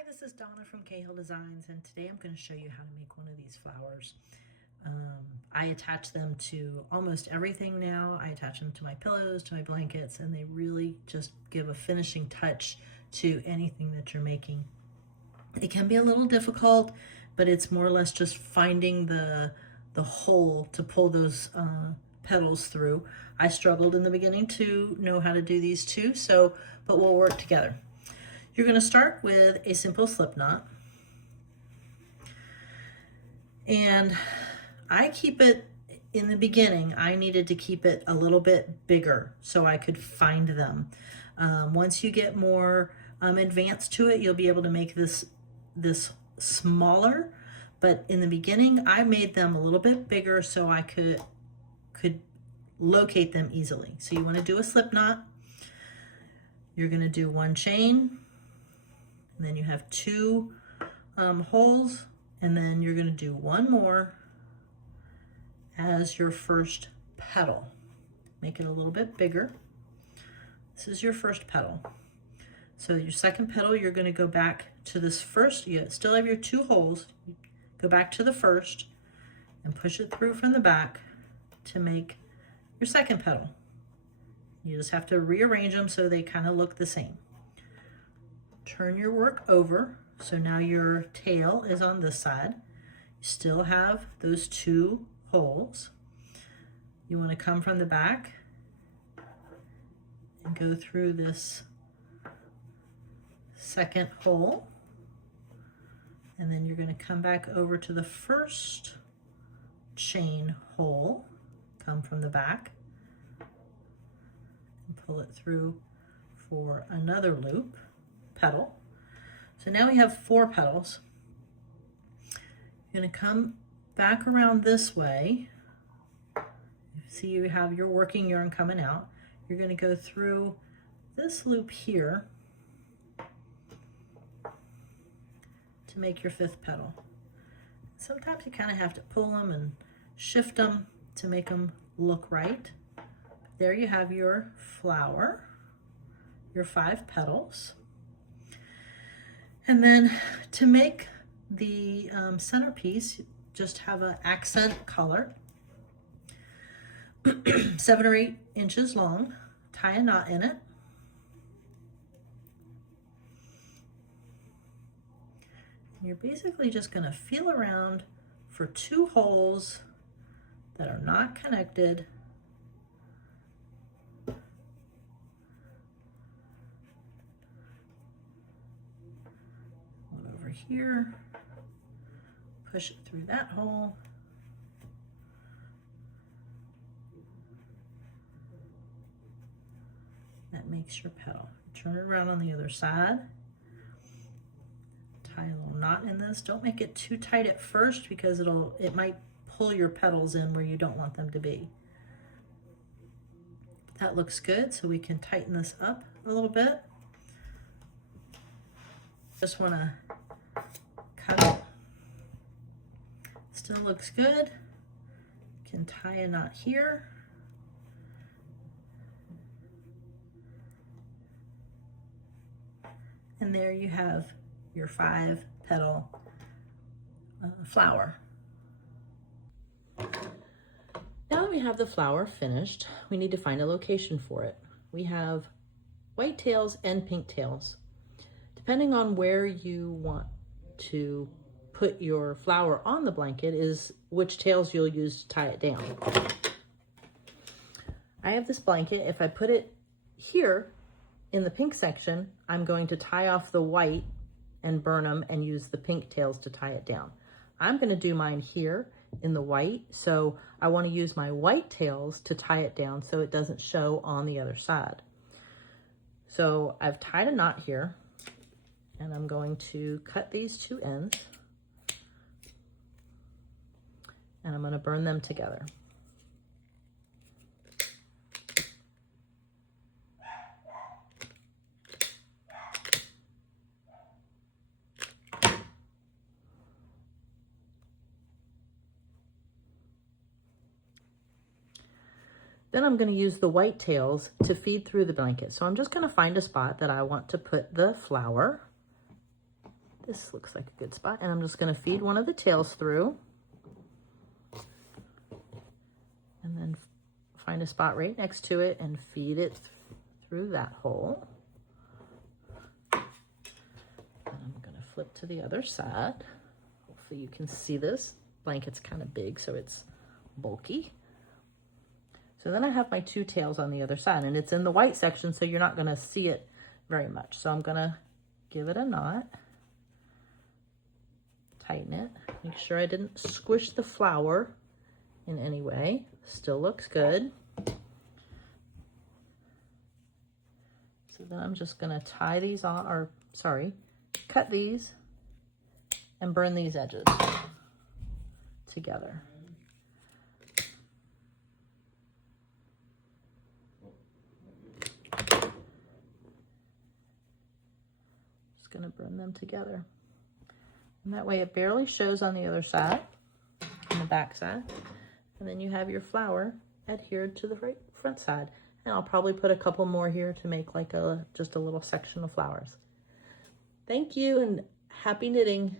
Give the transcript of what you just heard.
Hi, this is Donna from Cahill Designs, and today I'm going to show you how to make one of these flowers. I attach them to almost everything now. I attach them to my pillows, to my blankets, and they really just give a finishing touch to anything that you're making. It can be a little difficult, but it's more or less just finding the hole to pull those petals through. I struggled in the beginning to know how to do these too, but we'll work together. You're going to start with a simple slip knot, and I keep it in the beginning. I needed to keep it a little bit bigger so I could find them. Once you get more advanced to it, you'll be able to make this smaller, but in the beginning I made them a little bit bigger so I could locate them easily. So you want to do a slip knot. You're going to do one chain, and then you have two holes, and then you're going to do one more as your first petal. Make it a little bit bigger. This is your first petal. So your second petal, you're going to go back to this first. You still have your two holes. Go back to the first and push it through from the back to make your second petal. You just have to rearrange them so they kind of look the same. Turn your work over, so now your tail is on this side. You still have those two holes. You want to come from the back and go through this second hole, and then you're going to come back over to the first chain hole, come from the back and pull it through for another loop petal. So now we have 4 petals. You're going to come back around this way. See, you have your working yarn coming out. You're going to go through this loop here to make your 5th petal. Sometimes you kind of have to pull them and shift them to make them look right. There you have your flower, your 5 petals. And then to make the centerpiece, just have an accent color, 7 or 8 inches long, tie a knot in it. And you're basically just going to feel around for 2 holes that are not connected. Here, push it through that hole, that makes your petal. Turn it around on the other side, tie a little knot in this. Don't make it too tight at first because it might pull your petals in where you don't want them to be. That looks good, so we can tighten this up a little bit. Just want to cut it. Still looks good. You can tie a knot here. And there you have your 5 petal flower. Now that we have the flower finished, we need to find a location for it. We have white tails and pink tails. Depending on where you want to put your flower on the blanket is which tails you'll use to tie it down. I have this blanket. If I put it here in the pink section, I'm going to tie off the white and burn them and use the pink tails to tie it down. I'm going to do mine here in the white, so I want to use my white tails to tie it down so it doesn't show on the other side. So I've tied a knot here, and I'm going to cut these 2 ends, and I'm going to burn them together. Then I'm going to use the white tails to feed through the blanket. So I'm just going to find a spot that I want to put the flower. This looks like a good spot, and I'm just going to feed one of the tails through. And then find a spot right next to it and feed it through that hole. And I'm going to flip to the other side. Hopefully you can see this. Blanket's kind of big, so it's bulky. So then I have my 2 tails on the other side, and it's in the white section, so you're not going to see it very much. So I'm going to give it a knot. Tighten it. Make sure I didn't squish the flower in any way. Still looks good. So then I'm just going to tie these on, or sorry, cut these and burn these edges together. Just going to burn them together. And that way it barely shows on the other side, on the back side. And then you have your flower adhered to the front side. And I'll probably put a couple more here to make like just a little section of flowers. Thank you and happy knitting.